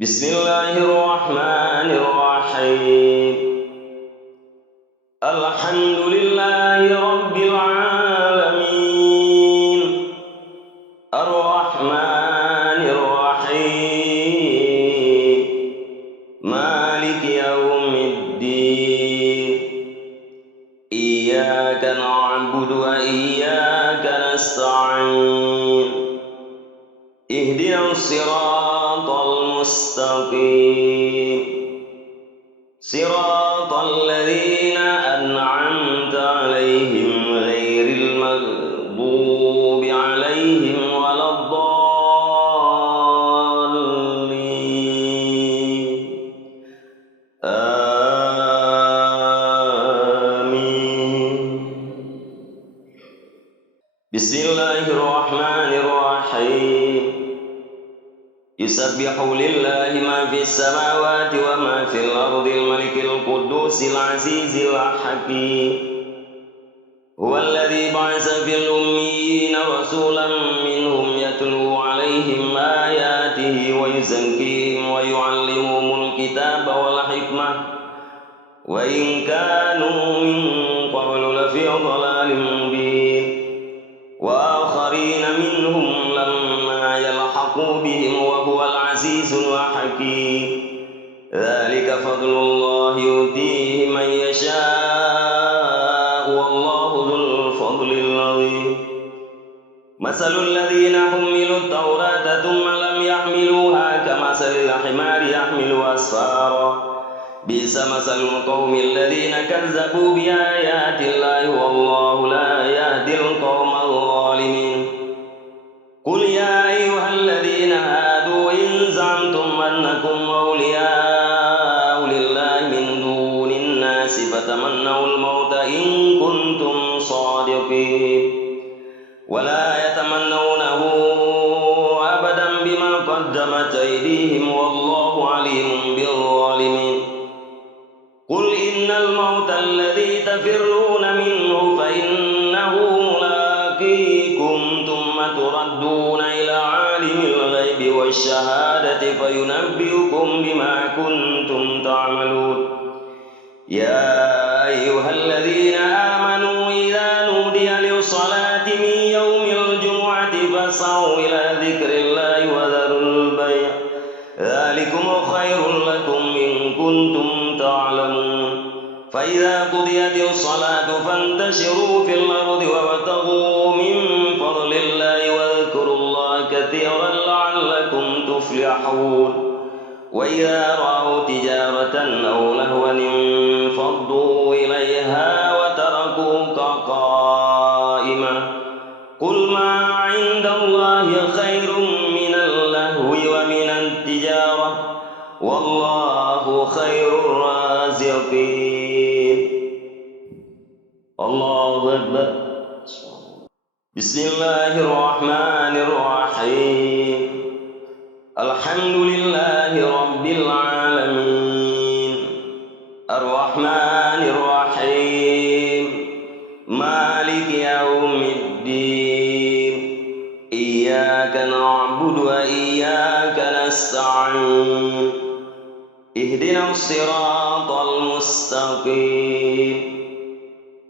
بسم الله الرحمن الرحيم. الحمد لله رب العالمين الرحمن الرحيم مالك يوم الدين. إياك نعبد وإياك نستعين. اهدنا الصراط المستقيم صراط الذين أنعمت عليهم غير المغضوب عليهم ولا الضالين. آمين. بسم الله الرحمن الرحيم. يسبح لله ما في السماوات وما في الأرض الملك القدوس العزيز الحكيم. هو الذي بعث في الأميين رسولا منهم يتلو عليهم آياته ويزكيهم ويعلمهم الكتاب والحكمة وإن كانوا من قبل لفي ضلال مبين. وآخرين منهم لما يلحقوا بهم وهو العزيز الحكيم. ذلك فضل الله يؤتيه من يشاء والله ذو الفضل العظيم. مثل الذين حملوا التوراة ثم لم يحملوها كمثل الحمار يحمل أسفارا. بئس مثل القوم الذين كذبوا بآيات الله والله لا يهدي القوم الظالمين. قل يا أيها الذين هادوا إن زعمتم أنكم أولياء لله من دون الناس فتمنوا الموت إن كنتم صادقين ولا يتمنونه أبدا بما قدمت أيديهم والله عليم بالظالمين. قل إن الموت الذي تفرون منه فإنه ملاقيكم ثم تردون إلى عالم الغيب والشهادة فينبئكم بما كنتم تعملون. يا أيها الذين آمنوا إذا نودي للصلاة من يوم الجمعة فاسعوا إلى ذكر الله وذروا البيع ذلكم خير لكم إن كنتم تعلمون. فإذا قضيت الصلاة فانتشروا في الأرض وابتغوا من فضل الله واذكروا الله كثيرا لعلكم تفلحون. وإذا رأوا تجارة أو لهوا انفضوا إليها وتركوك قائما. قل ما عند الله خير من اللهو ومن التجارة والله خير الرازقين. الله أكبر. بسم الله الرحمن الرحيم. الحمد لله رب العالمين الرحمن الرحيم مالك يوم الدين. إياك نعبد وإياك نستعين. اهدنا الصراط المستقيم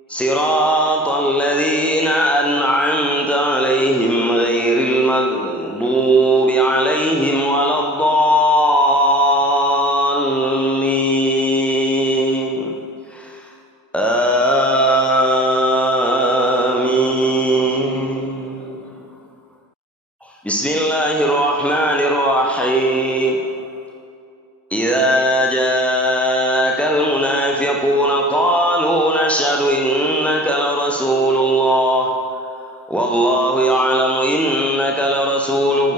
صراط الذين أنعمت عليهم غير المغضوب عليهم ولا الضالين. آمين. بسم الله الرحمن الرحيم. إذا جاءك المنافقون قالوا نشهد إنك لرسول الله والله يعلم إنك لرسوله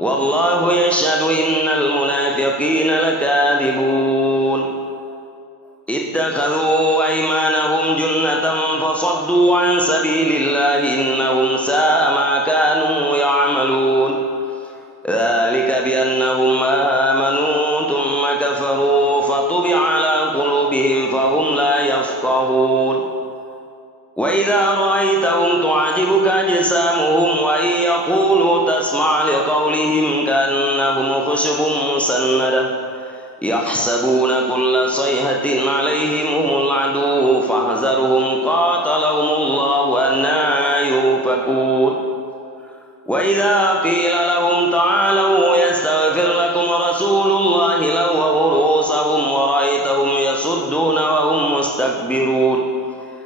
والله يشهد إن المنافقين لكاذبون. اتخذوا أيمانهم جنة فصدوا عن سبيل الله إنهم ساء ما كانوا يعملون. ذلك بأنهم آمنوا ثم كفروا فطبع على قلوبهم فهم لا يفقهون. وإذا رأيتهم تعجبك أجسامهم وإن يقولوا تسمع لقولهم كأنهم خشب مسندة يحسبون كل صيحة عليهم هم العدو فاحذرهم قاتلهم الله أنى يؤفكون وإذا قيل لهم تعالوا يستغفر لكم رسول الله لووا رؤوسهم ورأيتهم يصدون وهم مستكبرون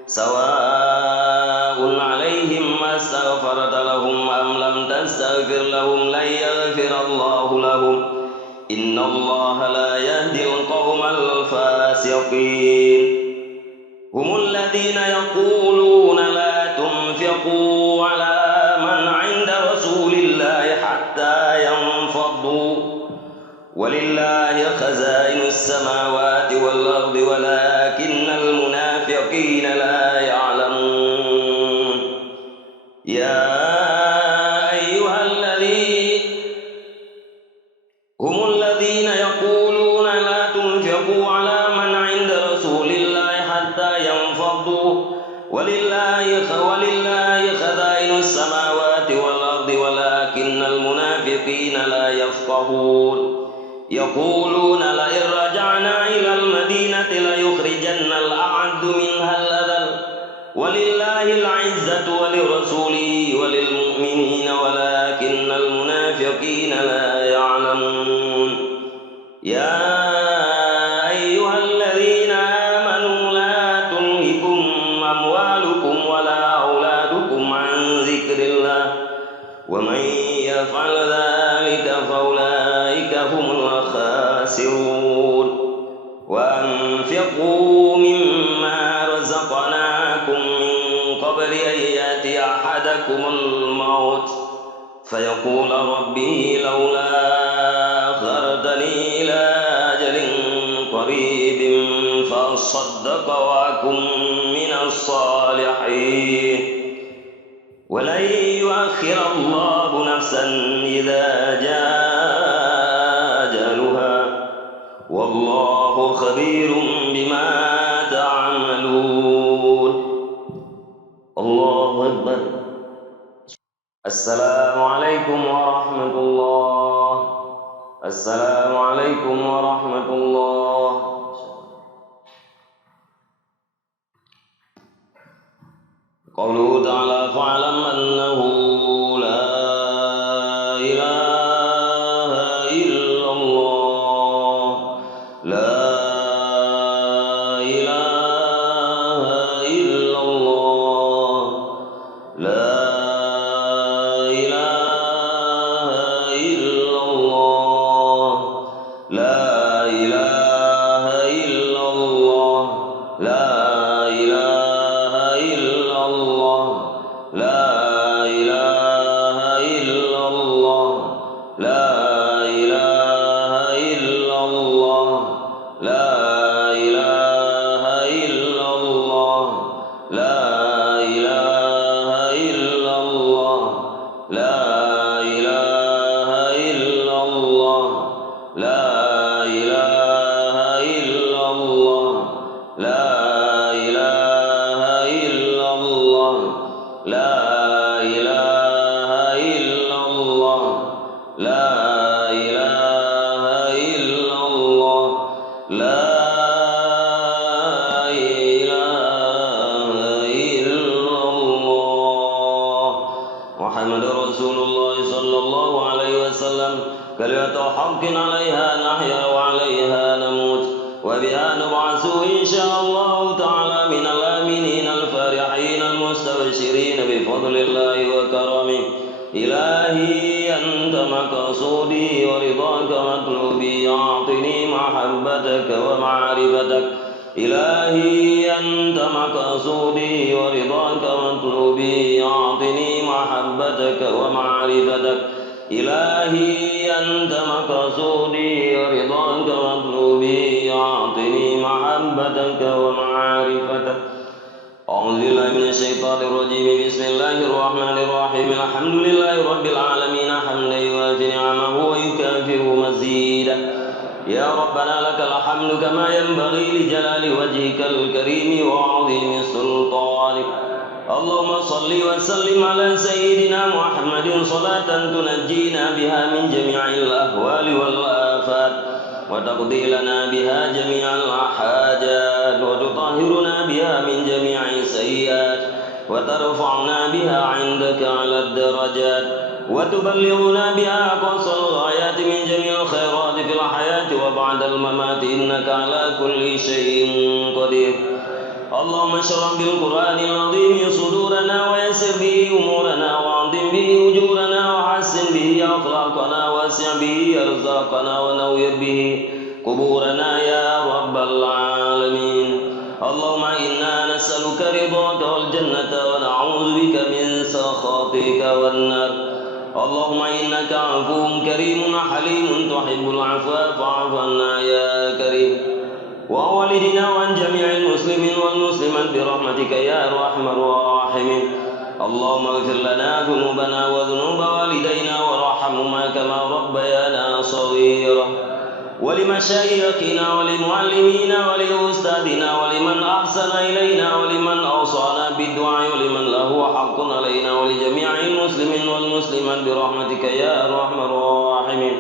سواء عليهم أستغفرت لهم أم لم تستغفر لهم لن يغفر الله لهم إن الله لا يهدي القوم الفاسقين هم الذين يقولون لا تنفقوا على من عند رسول الله حتى ينفضوا ولله خزائن السماوات والأرض ولكن المنافقين لا يعلمون هم الذين يقولون لا تنفقوا على من عند رسول الله حتى ينفضوا ولله خزائن السماوات والأرض ولكن المنافقين لا يفقهون يقولون لئن رجعنا إلى المدينة ليخرجن الأعز منها الأذل ولله العزة ولرسوله وللمؤمنين ولكن المنافقين لا يعلمون يا أيها الذين آمنوا لا تلهكم أموالكم ولا أولادكم عن ذكر الله ومن يفعل ذلك فأولئك هم الخاسرون وأنفقوا مما رزقناكم من قبل أن يأتي أحدكم الموت فيقول ربي لولا أخرتني إلى أجل قريب فأصدق وأكن من الصالحين ولن يؤخر الله نفسا إذا جاء أجلها والله خبير بما تعملون الله أكبر. السلام عليكم ورحمة الله. السلام عليكم ورحمة الله. قوله تعالى فاعلم أنه لا إله إلا الله لا إله إلا الله لا إله إلا الله لا إله إلا الله لا إله إلا الله لا إله إلا الله لا إله إلا الله لا إله إلا الله لا إله إلا الله لا إله إلا الله لا إله إلا الله لا إله إلا الله لا إله إلا الله لا إله إلا الله لا إله إلا الله محمد رسول الله صلى الله عليه وسلم كلمة حق عليها نحيا وعليها نموت وبها نبعث إن شاء الله تعالى من الآمنين الفارحين المستبشرين بفضل الله وكرمه إلهي أنت مقصودي ورضاك مطلوبي أعطني محبتك ومعرفتك إلهي أنت مقصودي ورضاك مطلوبي أعطني محبتك ومعرفتك إلهي أنت مقصودي ورضاك مطلوبي أعطني محبتك ومعرفتك. أعوذ بالله من الشيطان الرجيم. بسم الله الرحمن الرحيم. الحمد لله رب العالمين حمدا يوافي نعمه ويكافئ مزيدا. يا ربنا لك الحمد كما ينبغي لجلال وجهك الكريم وعظيم سلطانك اللهم صل وسلم على سيدنا محمد صلاة تنجينا بها من جميع الأهوال والآفات وتقضي لنا بها جميع الحاجات وتطهرنا بها من جميع السيئات وترفعنا بها عندك على الدرجات وتبلغنا بها أقصى الغايات من جميع الخيرات في الحياة وبعد الممات إنك على كل شيء قدير. اللهم اشرح بالقرآن العظيم صدورنا ويسر به أمورنا وعظم به أجورنا وحسن به أخلاقنا واسع به أرزاقنا ونوّر به قبورنا يا رب العالمين. اللهم إنا نسألك رضاك والجنة ونعوذ بك من سخطك والنار. اللهم إنك عفو كريم حليم تحب العفو فاعف عنا يا كريم. ووالدنا وعن جميع المسلمين والمسلمات برحمتك يا أرحم الراحمين. اللهم اغفر لنا ذنوبنا وذنوب والدينا وارحمهما كما ربيانا صغيرا ولمشايخنا ولمعلمينا ولأستاذنا ولمن أحسن إلينا ولمن أوصانا بالدعاء ولمن له حق علينا ولجميع المسلمين والمسلمات برحمتك يا أرحم الراحمين.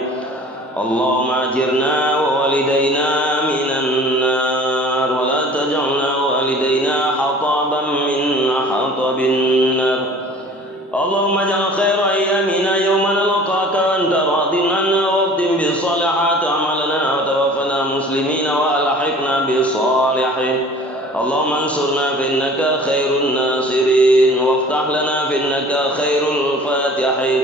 اللهم أجرنا ووالدينا من النار ولا تجعلنا والدينا حطبا من حطب النار. اللهم اجعل خير أيامنا يوم نلقاك وأنت راض عنا واختم بالصالحات أعمالنا وتوفنا مسلمين وألحقنا بالصالحين. اللهم انصرنا فإنك خير الناصرين وافتح لنا فإنك خير الفاتحين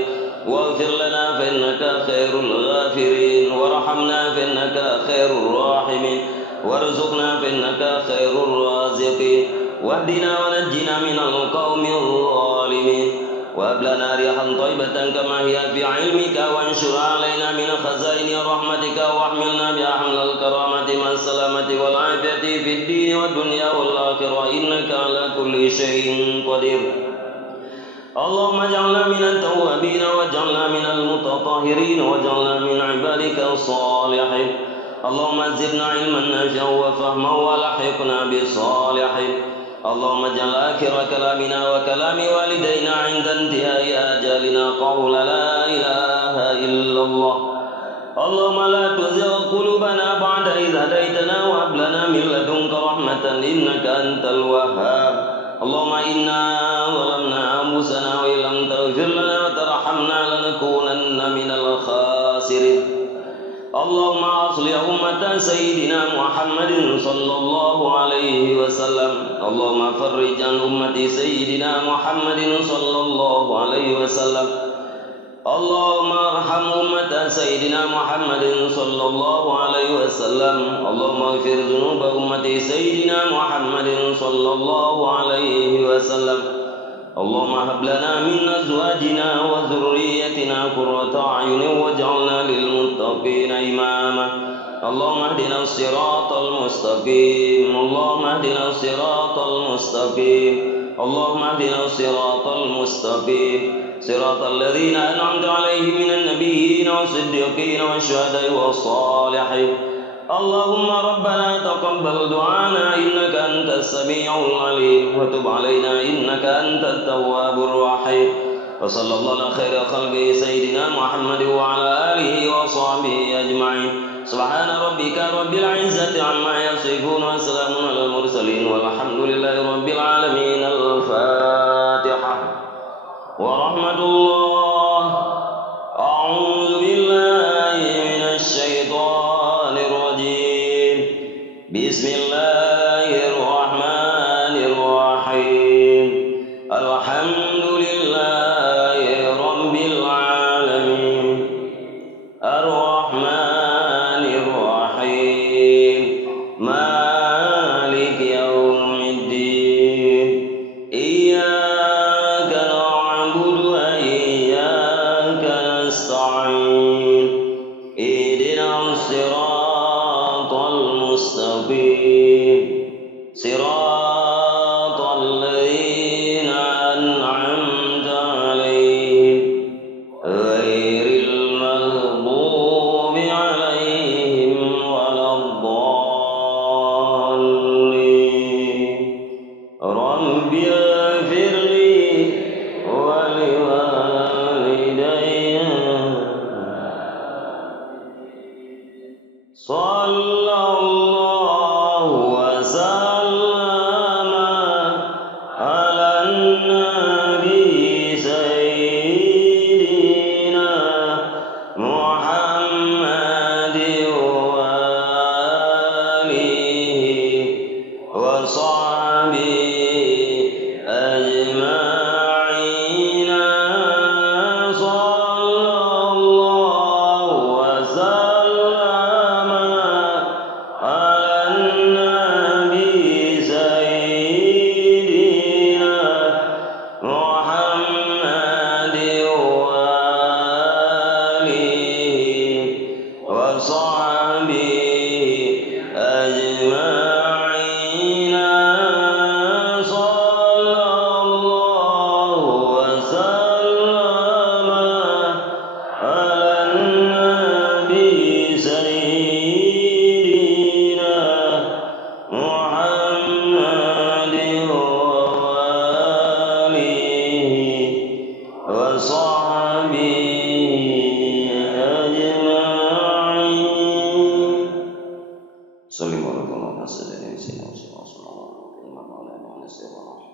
واغفر لنا فإنك خير الغافرين وارحمنا فإنك خير الراحمين وارزقنا فإنك خير الرازقين واهدنا ونجنا من القوم الظالمين وهب لنا ريحا طيبة كما هي في علمك وانشر علينا من خزائن رحمتك واحملنا بأحمل الكرامة مع السلامة والعافية في الدين والدنيا والآخرة إنك على كل شيء قدير. اللهم اجعلنا من التوابين واجعلنا من المتطهرين واجعلنا من عبادك الصالحين. اللهم زدنا علما نافعا وفهما والحقنا بالصالحين. اللهم اجعل آخر كلامنا وكلام والدينا عند انتهاء آجالنا قول لا إله إلا الله. اللهم لا تزغ قلوبنا بعد إذ هديتنا وهب لنا من لدنك رحمة إنك أنت الوهاب. اللهم إنا ظلمنا أنفسنا وإن لم تغفر لنا وترحمنا لنكونن من الخاسرين. اللهم أصلح أمة سيدنا محمد صلى الله عليه وسلم. اللهم فرج عن أمة سيدنا محمد صلى الله عليه وسلم. اللهم ارحم أمة سيدنا محمد صلى الله عليه وسلم. اللهم اغفر ذنوب أمة سيدنا محمد صلى الله عليه وسلم. اللهم هب لنا من أزواجنا وذريتنا قرة أعين واجعلنا للمتقين إماما. اللهم اهدنا الصراط المستقيم. اللهم اهدنا الصراط المستقيم. اللهم اهدنا الصراط المستقيم صراط الذين أنعمت عليهم من النبيين والصديقين والشهداء والصالحين. اللهم ربنا تقبل دعانا إنك أنت السميع العليم وتب علينا إنك أنت التواب الرحيم. وصلى الله على خير خلقه سيدنا محمد وعلى آله وصحبه أجمعين. سبحان ربك رب العزة عما يصفون وسلام على المرسلين والحمد لله رب العالمين. الفاتحة ورحمة الله. أعوذ بالله من الشيطان الرجيم. بسم الله الرحمن الرحيم. الحمد لله رب العالمين الرحمن الرحيم مالك يوم الدين. إياك نعبد وإياك نستعين. اهدنا الصراط المستقيم صراط الذين أنعمت عليهم غير المغضوب عليهم ولا الضالين. رب اغفر sallallahu wasallama ala nabi sayyidina Muhammadin wa alihi wa sahbihi ajma'ina sallallahu wasallama ala nabi sayyidina Muhammadin wa alihi wa sahbihi ajma'ina sallallahu wasallama ala nabi sayyidina Muhammadin wa alihi wa sahbihi ajma'in. Sallallahu alaihi wa sallam.